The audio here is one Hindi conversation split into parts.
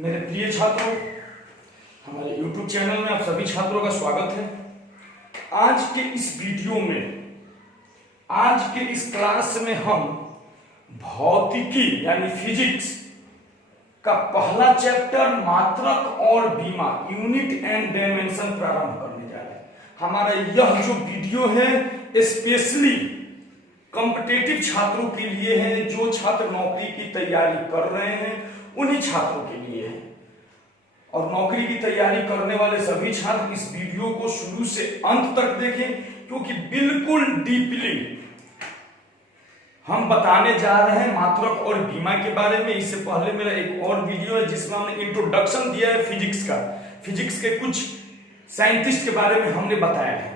मेरे प्रिय छात्रों, हमारे YouTube चैनल में आप सभी छात्रों का स्वागत है। आज के इस वीडियो में, आज के इस क्लास में हम भौतिकी यानी फिजिक्स का पहला चैप्टर मात्रक और बीमा यूनिट एंड डायमेंशन प्रारंभ करने जा रहे हैं। हमारा यह जो वीडियो है स्पेशली कॉम्पिटिटिव छात्रों के लिए है, जो छात्र नौकरी की तैयारी कर रहे हैं उन्हीं छात्रों के लिए है। और नौकरी की तैयारी करने वाले सभी छात्र इस वीडियो को शुरू से अंत तक देखें, क्योंकि बिल्कुल डीपली हम बताने जा रहे हैं मात्रक और बीमा के बारे में। इससे पहले मेरा एक और वीडियो है जिसमें हमने इंट्रोडक्शन दिया है फिजिक्स का, फिजिक्स के कुछ साइंटिस्ट के बारे में हमने बताया है।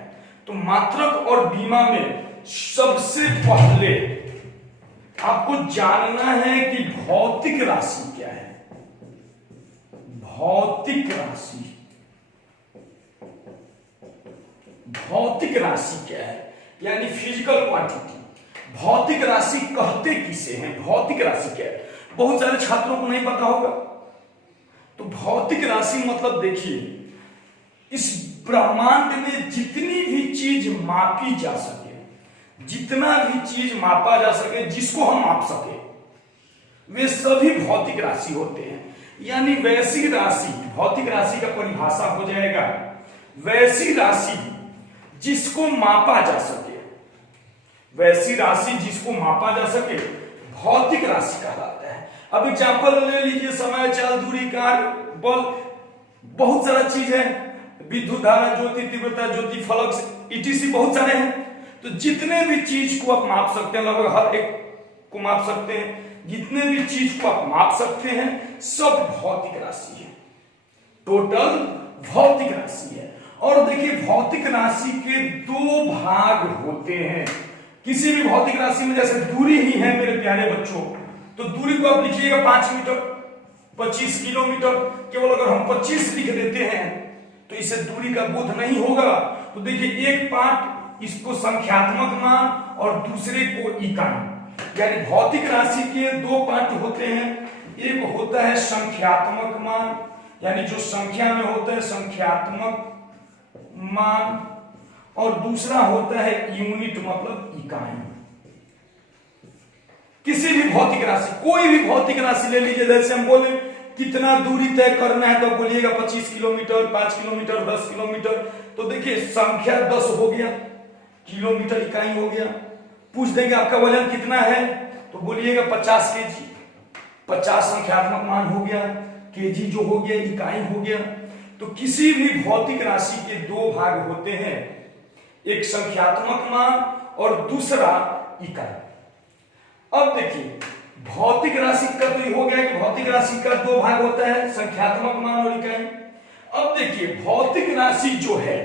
तो मात्रक और बीमा में सबसे पहले आपको जानना है कि भौतिक राशि क्या है। भौतिक राशि, भौतिक राशि क्या है यानी फिजिकल क्वांटिटी। भौतिक राशि कहते किसे हैं, भौतिक राशि क्या है, बहुत सारे छात्रों को नहीं पता होगा। तो भौतिक राशि मतलब देखिए, इस ब्रह्मांड में जितनी भी चीज मापी जा सके, जितना भी चीज मापा जा सके, जिसको हम माप सके, वे सभी भौतिक राशि होते हैं। यानी वैसी राशि, भौतिक राशि का परिभाषा हो जाएगा वैसी राशि जिसको मापा जा सके, वैसी राशि जिसको मापा जा सके भौतिक राशि कहलाता है। अब एग्जांपल ले लीजिए, समय, चाल, दूरी, काल, बल, बहुत सारा चीज है, विद्युत धारा, ज्योति तीव्रता, ज्योति फलक, ईटीसी बहुत सारे हैं। तो जितने भी चीज को आप माप सकते हैं, लगभग हर एक को माप सकते हैं, जितने भी चीज को आप माप सकते हैं सब भौतिक राशि है, टोटल भौतिक राशि है। और देखिए भौतिक राशि के दो भाग होते हैं किसी भी भौतिक राशि में। जैसे दूरी ही है मेरे प्यारे बच्चों, तो दूरी को आप लिखिएगा 5 मीटर, 25 किलोमीटर। केवल अगर हम 25 लिख देते हैं तो इससे दूरी का बोध नहीं होगा। तो देखिए एक पार्ट इसको संख्यात्मक मान और दूसरे को इकाई, यानी भौतिक राशि के दो पार्ट होते हैं। एक होता है संख्यात्मक मान, यानी जो संख्या में होता है संख्यात्मक मान, और दूसरा होता है यूनिट मतलब इकाई। किसी भी भौतिक राशि, कोई भी भौतिक राशि ले लीजिए, जैसे हम बोले कितना दूरी तय करना है तो बोलिएगा 25 किलोमीटर, 5 किलोमीटर, 10 किलोमीटर। तो देखिए संख्या 10 हो गया, किलोमीटर इकाई हो गया। पूछ देंगे आपका वजन कितना है तो बोलिएगा 50 केजी, 50 संख्यात्मक मान हो गया, केजी जो हो गया इकाई हो गया। तो किसी भी भौतिक राशि के दो भाग होते हैं, एक संख्यात्मक मान और दूसरा इकाई। अब देखिए भौतिक राशि का तो ये हो गया कि भौतिक राशि का दो भाग होता है, संख्यात्मक मान और इकाई। अब देखिए भौतिक राशि जो है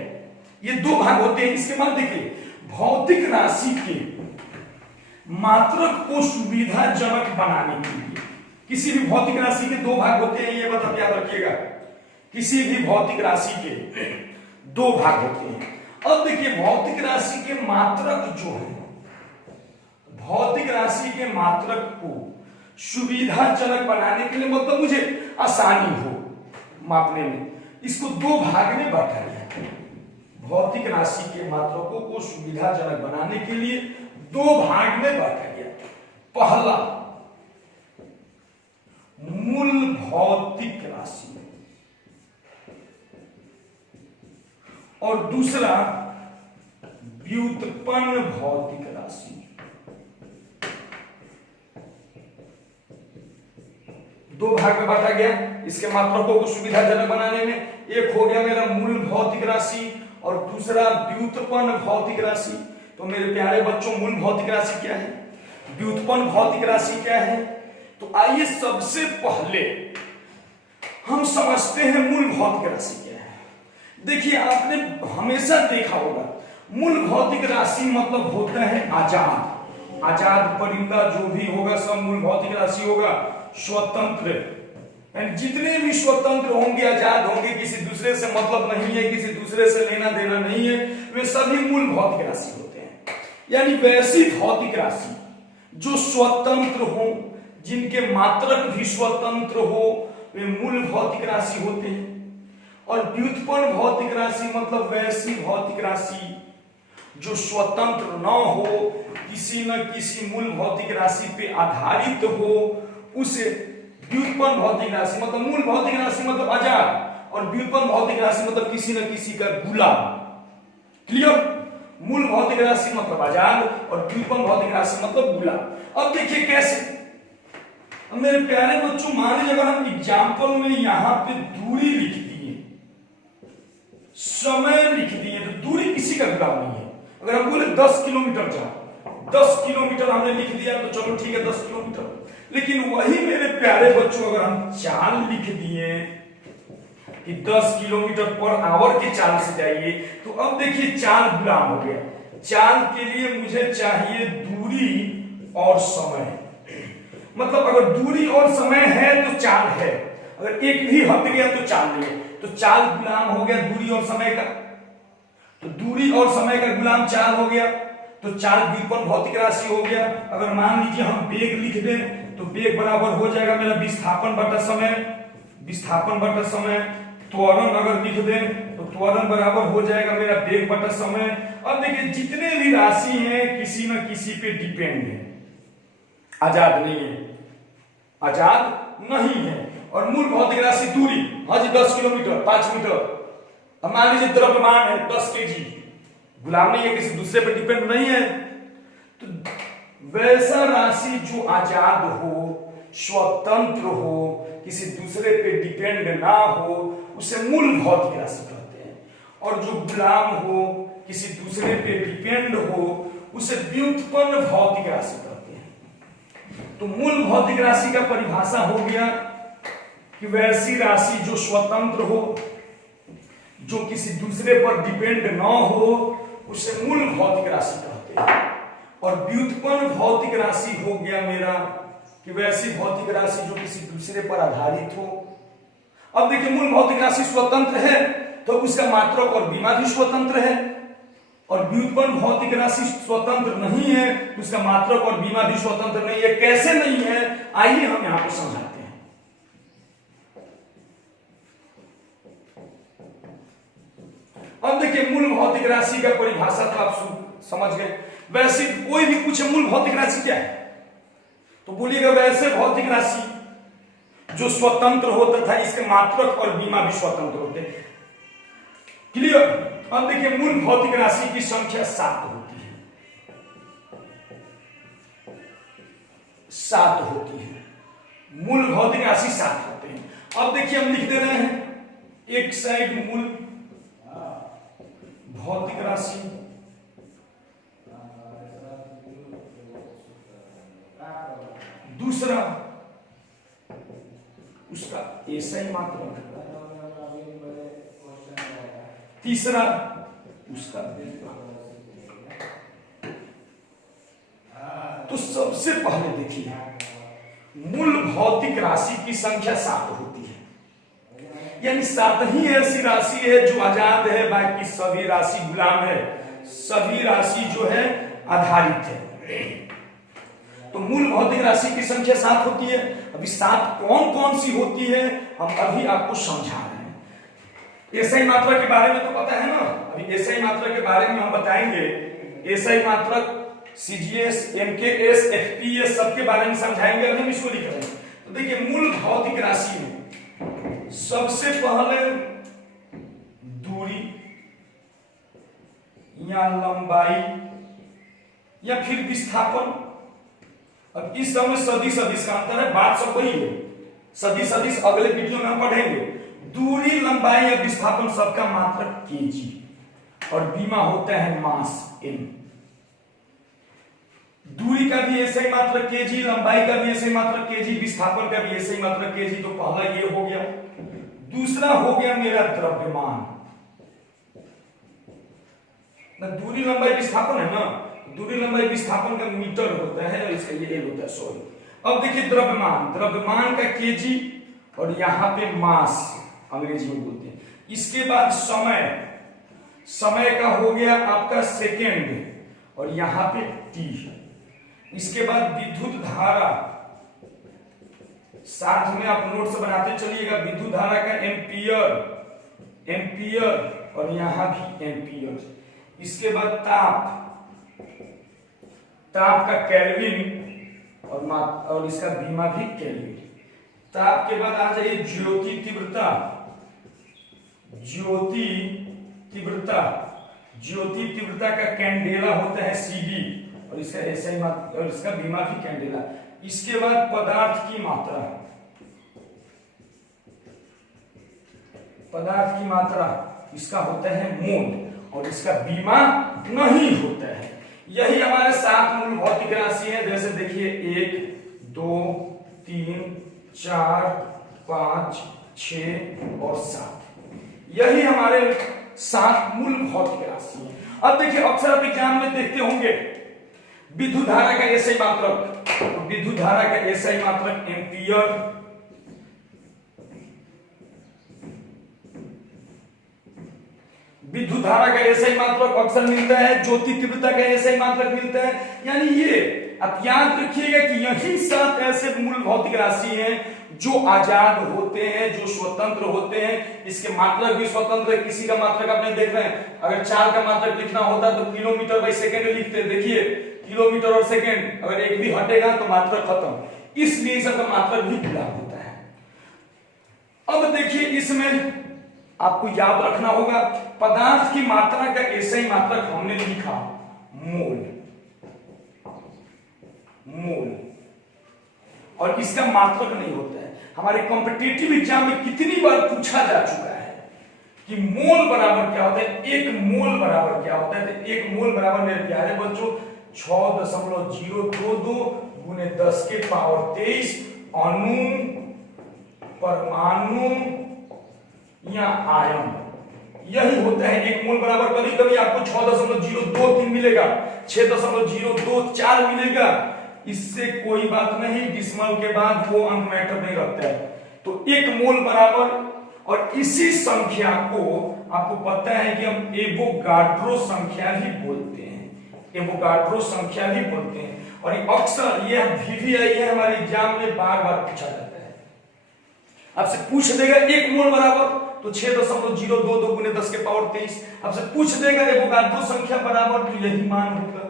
ये दो भाग होते हैं। इसके बाद देखिए भौतिक राशि के मात्रक को सुविधाजनक बनाने के लिए, किसी भी भौतिक राशि के दो भाग होते हैं, ये बात आप याद रखिएगा। किसी भी भौतिक राशि के दो भाग होते हैं। अब देखिए भौतिक राशि के मात्रक जो है, भौतिक राशि के मात्रक को सुविधाजनक बनाने के लिए, मतलब मुझे आसानी हो मापने में, इसको दो भाग में बांटा गया। भौतिक राशि के मात्रकों को सुविधाजनक बनाने के लिए दो भाग में बांटा गया। पहला मूल भौतिक राशि और दूसरा व्युत्पन्न भौतिक राशि। दो भाग में बांटा गया इसके मात्रकों को सुविधाजनक बनाने में। एक हो गया मेरा मूल भौतिक राशि और दूसरा व्युत्पन्न भौतिक राशि। तो मेरे प्यारे बच्चों, मूल भौतिक राशि क्या है, व्युत्पन्न भौतिक राशि क्या है? तो आइए सबसे पहले हम समझते हैं मूल भौतिक राशि क्या है। देखिए आपने हमेशा देखा होगा मूल भौतिक राशि मतलब होता है आजाद, आजाद परिंदा जो भी होगा सब मूल भौतिक राशि होगा। स्वतंत्र, जितने भी स्वतंत्र होंगे, आजाद होंगे, किसी दूसरे से मतलब नहीं है, किसी दूसरे से लेना देना नहीं है, वे सभी मूल भौतिक राशि होते हैं। यानी वैसी भौतिक राशि जो स्वतंत्र हो, जिनके मात्रक भी स्वतंत्र हो, वे मूल भौतिक राशि होते हैं। और व्युत्पन्न भौतिक राशि मतलब वैसी भौतिक राशि जो स्वतंत्र न हो, किसी न किसी मूल भौतिक राशि पे आधारित हो, उसे व्युत्पन्न भौतिक राशि मतलब मूल भौतिक राशि मतलब आजाद, और व्युत्पन्न भौतिक राशि मतलब किसी न किसी का गुलाम। क्लियर? मूल भौतिक राशि मतलब आजाद और व्युत्पन्न भौतिक राशि मतलब गुलाम। अब देखिए कैसे। अब मेरे प्यारे बच्चों, मान लीजिए अगर हम एग्जाम्पल में यहां पे दूरी लिख दिए, समय लिख दिए, तो दूरी किसी का गुलाम नहीं है। अगर हम बोले 10 किलोमीटर जाओ, 10 किलोमीटर हमने लिख दिया तो चलो ठीक है 10 किलोमीटर, लेकिन वही मेरे प्यारे बच्चों अगर हम चाल लिख दिए कि 10 किलोमीटर पर आवर के चाल से जाइए, तो अब देखिए चाल गुलाम हो गया। चाल के लिए मुझे चाहिए दूरी और समय, मतलब अगर दूरी और समय है तो चाल है, अगर एक भी हट गया तो चाल नहीं है। तो चाल गुलाम हो गया दूरी और समय का, तो दूरी और समय का गुलाम चाल हो गया, तो चाल व्युत्पन्न भौतिक राशि हो गया। अगर मान लीजिए हम वेग लिख दें तो वेग बराबर हो जाएगा मेरा विस्थापन बटा समय, विस्थापन बटा समय। त्वरण अगर लिख दें तो त्वरण बराबर हो जाएगा मेरा वेग बटा समय। अब देखिए जितने भी राशि हैं किसी न किसी पे डिपेंड है, आजाद नहीं है, आजाद नहीं है। और मूल भौतिक राशि दूरी, हाँ जी 10 किलोमीटर 5 मीटर। अब मान लीजिए द्रव्यमान है 10 केजी, गुलाम नहीं है, किसी दूसरे पे डिपेंड नहीं है। तो वैसा राशि जो आजाद हो, स्वतंत्र हो, किसी दूसरे पे डिपेंड ना हो, उसे मूल भौतिक राशि कहते हैं। और जो गुलाम हो, किसी दूसरे पे डिपेंड हो, उसे व्युत्पन्न भौतिक राशि कहते हैं। तो मूल भौतिक राशि का परिभाषा हो गया कि वैसी राशि जो स्वतंत्र हो, जो किसी दूसरे पर डिपेंड ना हो, उसे मूल भौतिक राशि कहते हैं। और व्युत्पन्न भौतिक राशि हो गया मेरा कि वैसी भौतिक राशि जो किसी दूसरे पर आधारित हो। अब देखिए मूल भौतिक राशि स्वतंत्र है तो उसका मात्रक और विमा भी स्वतंत्र है, और व्युत्पन्न भौतिक राशि स्वतंत्र नहीं है तो उसका मात्रक और विमा भी स्वतंत्र नहीं है। कैसे नहीं है, आइए हम यहां पर समझाते हैं। अब देखिए मूल भौतिक राशि का परिभाषा तो आप समझ गए। वैसे कोई भी पूछे मूल भौतिक राशि क्या है तो बोलिएगा वैसे भौतिक राशि जो स्वतंत्र हो तथा इसके मात्रक और विमा भी स्वतंत्र होते हैं। क्लियर? अब देखिए मूल भौतिक राशि की संख्या 7 होती है, 7 होती है। मूल भौतिक राशि 7 होते हैं। अब देखिए हम लिख दे रहे हैं एक साइड मूल भौतिक राशि, दूसरा उसका एसआई मात्रक, तीसरा उसका। तो सबसे पहले देखिए मूल भौतिक राशि की संख्या 7 होती है, यानी 7 ही ऐसी राशि है जो आजाद है, बाकी सभी राशि गुलाम है, सभी राशि जो है आधारित है। तो मूल भौतिक राशि की संख्या 7 होती है। अभी 7 कौन कौन सी होती है हम अभी आपको समझा रहे हैं। एसआई मात्रा के बारे में तो पता है ना, अभी एसआई मात्रा के बारे में हम बताएंगे। एसआई मात्रक, सीजीएस, एमकेएस, एफपीएस सबके बारे में समझाएंगे। अभी हम इसको लिख रहे हैं। तो देखिए मूल भौतिक राशि में सबसे पहले दूरी या लंबाई या फिर विस्थापन। अब इस समय सदिश सदिश का अंतर है, बात सब वही है। सदिश सदिश अगले वीडियो में हम पढ़ेंगे। दूरी, लंबाई या विस्थापन सबका मात्रक केजी और बीमा होता है मास एम। दूरी का भी ऐसे ही मात्रक केजी, लंबाई का भी ऐसे ही मात्रक केजी, विस्थापन का भी ऐसे ही मात्रक केजी। तो पहला ये हो गया। दूसरा हो गया मेरा द्रव्यमान। दूरी, लंबाई, विस्थापन है ना, दूरी, लंबाई, विस्थापन का मीटर होता है, इसका ये होता है, सॉरी। अब देखिए द्रव्यमान, द्रव्यमान का केजी और यहां पे मास अंग्रेजी में बोलते हैं। इसके बाद समय, समय का हो गया आपका सेकेंड और यहां पे टी। इसके बाद विद्युत धारा, साथ में आप नोट्स बनाते चलिएगा। विद्युत धारा का एम्पियर, एम्पियर और यहां भी एम्पियर। इसके बाद ताप, ताप का केल्विन और इसका बीमा भी केल्विन। ताप के बाद आ जाइए ज्योति तीव्रता, ज्योति तीव्रता, ज्योति तीव्रता का कैंडेला होता है सीडी और इसका एसआई और इसका बीमा भी कैंडेला। इसके बाद पदार्थ की मात्रा, पदार्थ की मात्रा इसका होता है मोल और इसका बीमा नहीं होता है। यही हमारे 7 मूल भौतिक राशि है। जैसे देखिए 1 2 3 4 5 6 और 7, यही हमारे 7 मूल भौतिक राशि है। अब देखिए अक्सर आप एग्जाम में देखते होंगे विद्युत धारा का एसआई मात्रक, विद्युत धारा का एसआई मात्रक एम्पियर, विद्युत धारा का एसआई मात्रक अक्सर मिलता है, ज्योति तीव्रता का एसआई मात्रक मिलता है। यानी ये आप याद रखिएगा कि यही 7 ऐसे मूल भौतिक राशि हैं जो आजाद होते हैं, जो स्वतंत्र होते हैं। इसके मात्रक भी स्वतंत्र है। किसी का मात्रक आपने देख रहे हैं, अगर 4 का मात्रक लिखना होता तो किलोमीटर बाई सेकेंड लिखते। देखिए किलोमीटर और सेकेंड, अगर एक भी हटेगा तो मात्रक खत्म। इसलिए सबका मात्रक भी जुड़ा होता है। अब देखिए इसमें आपको याद रखना होगा पदार्थ की मात्रा का एसआई मात्रक हमने लिखा मोल, मोल, और इसका मात्रक नहीं होता है। हमारे कॉम्पिटिटिव एग्जाम में कितनी बार पूछा जा चुका है कि मोल बराबर क्या होता है, 1 मोल बराबर क्या होता है। तो 1 मोल बराबर मेरे प्यारे बच्चों 6.022 गुने 10 के पावर 23 अणु, परमाणु या आयन, यही होता है 1 मोल बराबर। कभी कभी आपको 6.023 मिलेगा, 6.024 मिलेगा, इससे कोई बात नहीं, डिसिमल के बाद वो अंक मैटर नहीं रखता है। तो 1 मोल बराबर, और इसी संख्या को आपको पता है कि हम एवोगाड्रो संख्या भी बोलते हैं, एवोगाड्रो संख्या भी बोलते हैं। और अक्सर ये VVI है हमारे एग्जाम में बार बार पूछा जाता है। आपसे पूछ देगा 1 मोल बराबर तो 6.022 गुने 10 के पावर 23। आपसे पूछ देगा एवोगाड्रो संख्या बराबर तो यही मान होगा।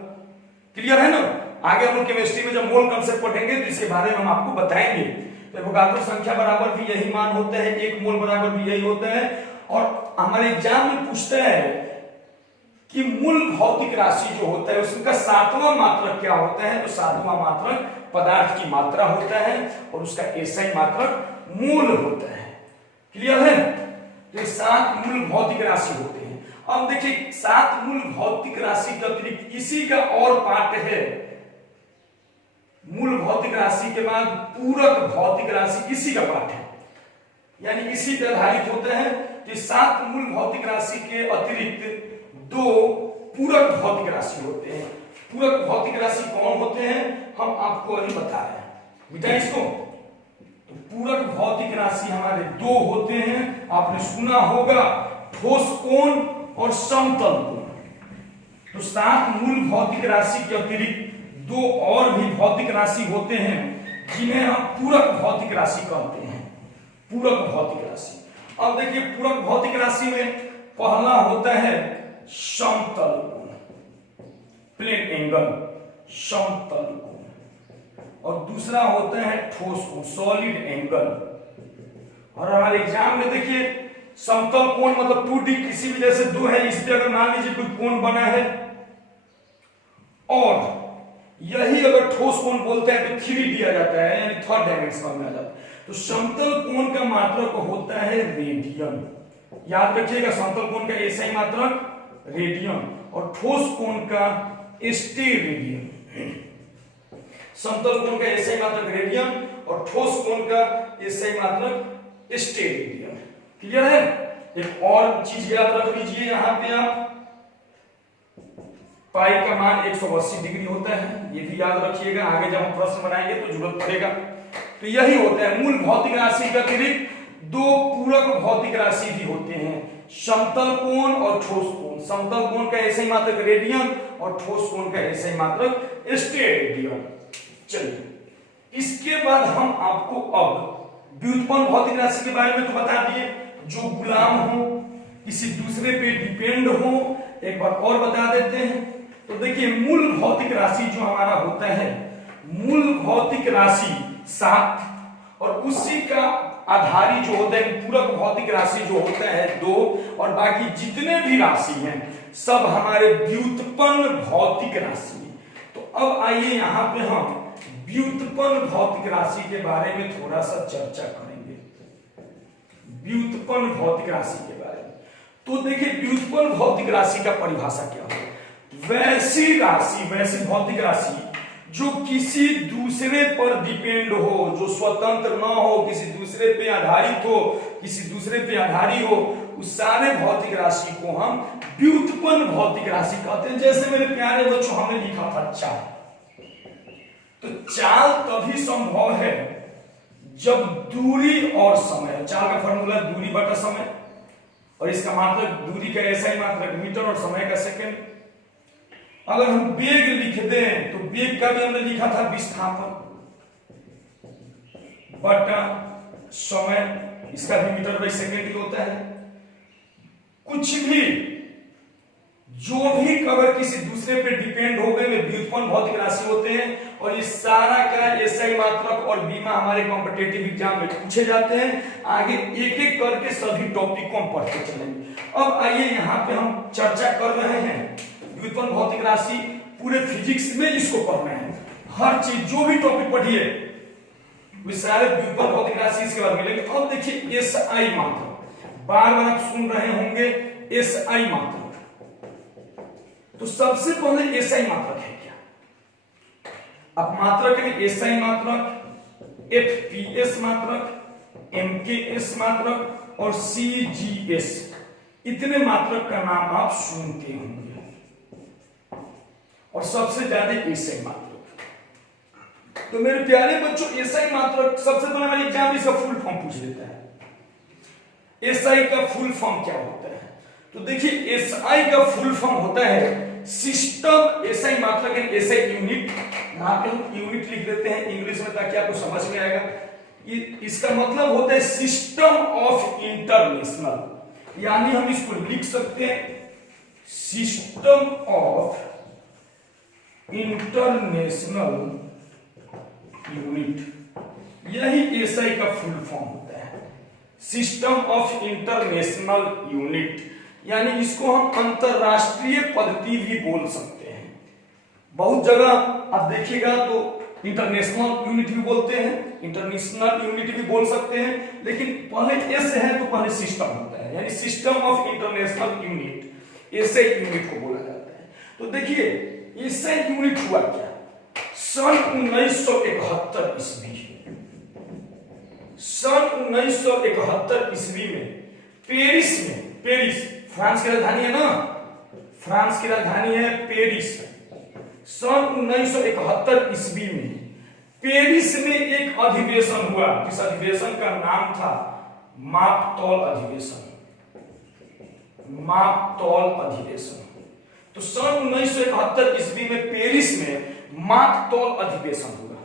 क्लियर है ना? आगे हम लोग केमिस्ट्री में जब मोल कंसेप्ट पढ़ेंगे तो इसके बारे में हम आपको बताएंगे। तो एवोगाड्रो संख्या बराबर भी यही मान होता है, 1 मोल बराबर भी यही होता है। और हमारे एग्जाम में पूछता है कि मूल भौतिक राशि जो होता है उसका 7वां मात्रक क्या होता है। तो 7वां मात्रक पदार्थ की मात्रा होता है और उसका एसआई मात्रक मोल होता है। क्लियर है? तो 7 मूल भौतिक राशि होते हैं। अब देखिए 7 मूल भौतिक राशि के अतिरिक्त इसी का और पार्ट है, मूल भौतिक राशि के बाद पूरक भौतिक राशि इसी का पार्ट है, यानी इसी पर आधारित होते हैं। तो 7 मूल भौतिक राशि के अतिरिक्त 2 पूरक भौतिक राशि होते हैं। पूरक भौतिक राशि कौन होते हैं हम आपको अभी बता रहे हैं बेटा इसको। तो पूरक भौतिक राशि हमारे 2 होते हैं। आपने सुना होगा ठोस कोण और समतल कोण। तो 7 मूल भौतिक राशि के अतिरिक्त 2 और भी भौतिक राशि होते हैं जिन्हें हम पूरक भौतिक राशि कहते हैं, पूरक भौतिक राशि। अब देखिए पूरक भौतिक राशि में पहला होता है समतल कोण, प्लेन एंगल, समतल कोण, और दूसरा होता है ठोस कोण, सॉलिड एंगल। और हमारे एग्जाम में देखिए समतल कोण मतलब 2D, किसी भी जैसे 2 है इस पे अगर मान लीजिए कोई कोण बना है, और यही अगर ठोस कोण बोलते हैं तो 3 दिया जाता है, यानी 3rd डायमेंशन में आ जाता है। तो समतल कोण का मात्रक होता है रेडियन। याद रखिएगा समतल कोण का एसआई मात्रक रेडियन और ठोस कोण का स्टेरेडियन। समतल कोण का एसआई मात्रक रेडियन और ठोस कोण का एसआई मात्रक स्टेरेडियन। क्लियर है? एक और चीज याद रख लीजिए, यहां पे आप पाई का मान 180 डिग्री होता है, ये भी याद रखिएगा। आगे जब हम प्रश्न बनाएंगे तो जरूरत पड़ेगा। तो यही होता है मूल भौतिक राशि के अतिरिक्त 2 पूरक भौतिक राशि भी होते हैं, समतल कोण और ठोस कोण। समतल कोण का एसआई मात्रक रेडियन और ठोस कोण का एसआई मात्रक स्टेरेडियन। चलिए इसके बाद हम आपको अब व्युत्पन्न भौतिक राशि के बारे में तो बता दिए, जो गुलाम हो, किसी दूसरे पे डिपेंड हो। एक बार और बता देते हैं। तो देखिए मूल भौतिक राशि जो हमारा होता है, मूल भौतिक राशि 7, और उसी का आधारी जो होता है पूरक भौतिक राशि जो होता है 2, और बाकी जितने भी राशि हैं सब हमारे व्युत्पन्न भौतिक राशि। तो अब आइए यहाँ पे हम व्युत्पन्न भौतिक राशि के बारे में थोड़ा सा चर्चा करेंगे, व्युत्पन्न भौतिक राशि के बारे में। तो देखिए व्युत्पन्न भौतिक राशि का परिभाषा क्या है? वैसी राशि, वैसी भौतिक राशि जो किसी दूसरे पर डिपेंड हो, जो स्वतंत्र ना हो, किसी दूसरे पे आधारित हो, किसी दूसरे पे आधारी हो, उस सारे भौतिक राशि को हम व्युत्पन्न भौतिक राशि कहते हैं। जैसे मेरे प्यारे बच्चों हमने लिखा था चाल, तो चाल तभी संभव है जब दूरी और समय, चाल का फॉर्मूला दूरी बटा समय, और इसका मात्रक दूरी का ऐसा ही मात्रक मीटर और समय का सेकंड। अगर हम वेग लिख दें तो वेग का भी हमने लिखा था विस्थापन बटा समय, इसका भी मीटर बाई सेकंड ही होता है। कुछ भी जो भी अगर किसी दूसरे पे डिपेंड हो गए वे व्युत्पन्न भौतिक राशि होते हैं, और इस सारा का एसआई मात्रक और बीमा हमारे कॉम्पिटिटिव एग्जाम में पूछे जाते हैं। आगे एक एक करके सभी टॉपिक को हम पढ़ते चलेंगे। अब आइए यहाँ पे हम चर्चा कर रहे हैं व्युत्पन्न भौतिक राशि, पूरे फिजिक्स में इसको पढ़ना है। हर चीज जो भी टॉपिक पढ़िए वे सारे व्युत्पन्न भौतिक राशि इसके बाद मिलेंगे। अब देखिए एसआई मात्रक, बार बार आप सुन रहे होंगे एसआई मात्रक। तो सबसे पहले एसआई मात्रक है क्या? अब मात्रक में एसआई मात्रक, एफपीएस मात्रक, एमकेएस मात्रक और सीजीएस, इतने मात्रक का नाम आप सुनते होंगे, और सबसे ज्यादा एसआई मात्रक। तो मेरे प्यारे बच्चों एसआई मात्रक सबसे पहले हमारे एग्जाम इसका फुल फॉर्म पूछ लेता है। एसआई का फुल फॉर्म क्या होता है? तो देखिए एसआई का फुल फॉर्म होता है सिस्टम, एसआई मात्रक एंड एसआई यूनिट। यहां पे हम यूनिट लिख देते हैं इंग्लिश में ताकि आपको समझ में आएगा। इसका मतलब होता है सिस्टम ऑफ इंटरनेशनल, यानी हम इसको लिख सकते हैं सिस्टम ऑफ इंटरनेशनल यूनिट। यही एसआई का फुल फॉर्म होता है, सिस्टम ऑफ इंटरनेशनल यूनिट, यानी इसको हम अंतरराष्ट्रीय पद्धति भी बोल सकते हैं। बहुत जगह आप देखिएगा तो इंटरनेशनल यूनिट भी बोलते हैं, इंटरनेशनल यूनिट भी बोल सकते हैं, लेकिन पहले एस है तो पहले सिस्टम होता है, यानी system of international unit, SI unit को बोला जाता है। तो देखिए एसआई यूनिट हुआ क्या? सन 1971 ईस्वी, सन 1971 ईस्वी में पेरिस में, पेरिस फ्रांस की राजधानी है ना, फ्रांस की राजधानी है पेरिस। सन 1971 ईस्वी में पेरिस में एक अधिवेशन हुआ, जिस अधिवेशन का नाम था मापतौल अधिवेशन, मापतौल अधिवेशन। तो सन 1971 ईस्वी में पेरिस में मापतौल अधिवेशन हुआ।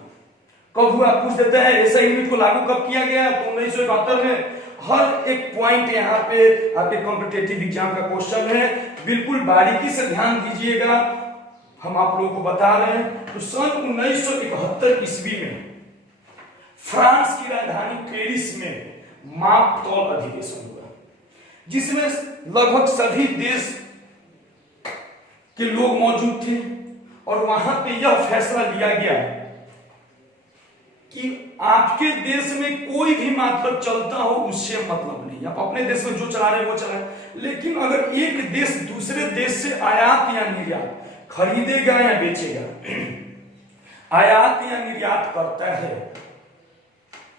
कब हुआ पूछ देते हैं, ऐसा यूनिट को लागू कब किया गया? तो 1971 में। हर एक पॉइंट यहाँ पे आपके कॉम्पिटिटिव एग्जाम का क्वेश्चन है, बिल्कुल बारीकी से ध्यान दीजिएगा, हम आप लोगों को बता रहे हैं। तो सन 1971 ईस्वी में फ्रांस की राजधानी पेरिस में मापतौल अधिवेशन हुआ, जिसमें लगभग सभी देश के लोग मौजूद थे, और वहां पे यह फैसला लिया गया कि आपके देश में कोई भी मात्रक चलता हो उससे मतलब नहीं, आप अपने देश में जो चला रहे वो चलाए, लेकिन अगर एक देश दूसरे देश से आयात या निर्यात खरीदेगा या बेचेगा, आयात या निर्यात करता है,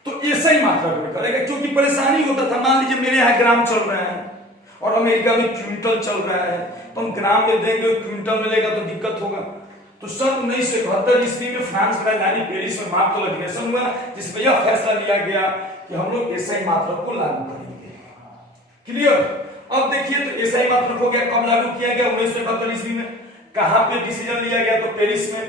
तो ऐसा ही मात्रक में करेगा। क्योंकि परेशानी होता था, मान लीजिए मेरे यहाँ ग्राम चल रहे हैं और अमेरिका में क्विंटल चल रहा है, तो हम ग्राम में देंगे क्विंटल मिलेगा तो दिक्कत होगा। तो सन 1971 ईस्वी में फ्रांस की राजधानी पेरिस में मापतौल अधिवेशन हुआ, जिसमें यह फैसला लिया गया कि हम लोग एसआई मात्रक को लागू करेंगे। क्लियर? अब देखिए तो एसआई मात्रक हो गया, कब लागू किया गया? 1971 ईस्वी में। कहां पे डिसीजन लिया गया? तो पेरिस में।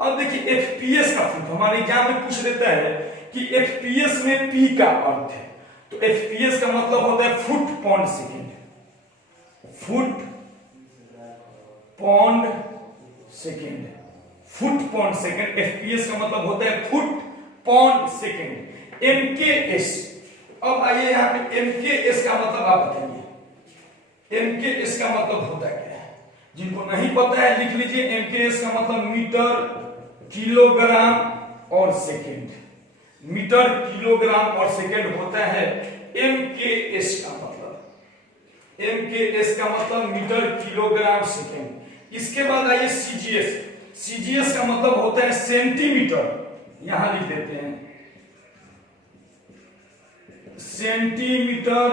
अब देखिए एफपीएस का फुल हमारे एग्जाम में पूछ देता है कि एफपीएस में पी का अर्थ है, तो एफपीएस का मतलब होता है foot pond second, foot pond second, foot pond second. FPS का मतलब होता है फुट पॉन्ड सेकेंड। एमकेएस, अब आइए यहाँ पे एमकेएस का मतलब आप बताइए, एमकेएस का मतलब होता क्या है? जिनको नहीं पता है लिख लीजिए, एमकेएस का मतलब मीटर किलोग्राम और सेकेंड, मीटर किलोग्राम और सेकेंड होता है एमकेएस का मतलब, एमकेएस का मतलब मीटर किलोग्राम सेकेंड। इसके बाद आइए सीजीएस, सीजीएस का मतलब होता है सेंटीमीटर, यहां लिख देते हैं सेंटीमीटर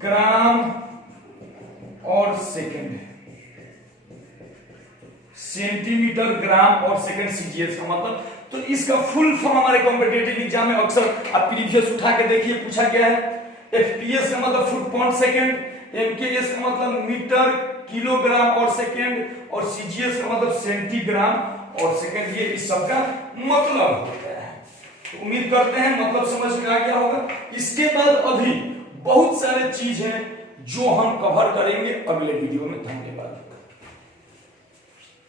ग्राम और सेकेंड, सेंटीमीटर ग्राम और सेकेंड सीजीएस का मतलब। तो इसका फुल फॉर्म हमारे कॉम्पिटिटिव एग्जाम में अक्सर आप प्रीवियस उठा के देखिए पूछा गया है। एफपीएस का मतलब फुट पॉन्ड सेकेंड, एमकेएस का मतलब मीटर किलोग्राम और सेकेंड, और सीजीएस का मतलब सेंटीग्राम और सेकेंड। ये इस सब का मतलब होता है। तो उम्मीद करते हैं मतलब समझ में आ गया होगा। इसके बाद अभी बहुत सारे चीज हैं जो हम कवर करेंगे अगले वीडियो में। धन्यवाद।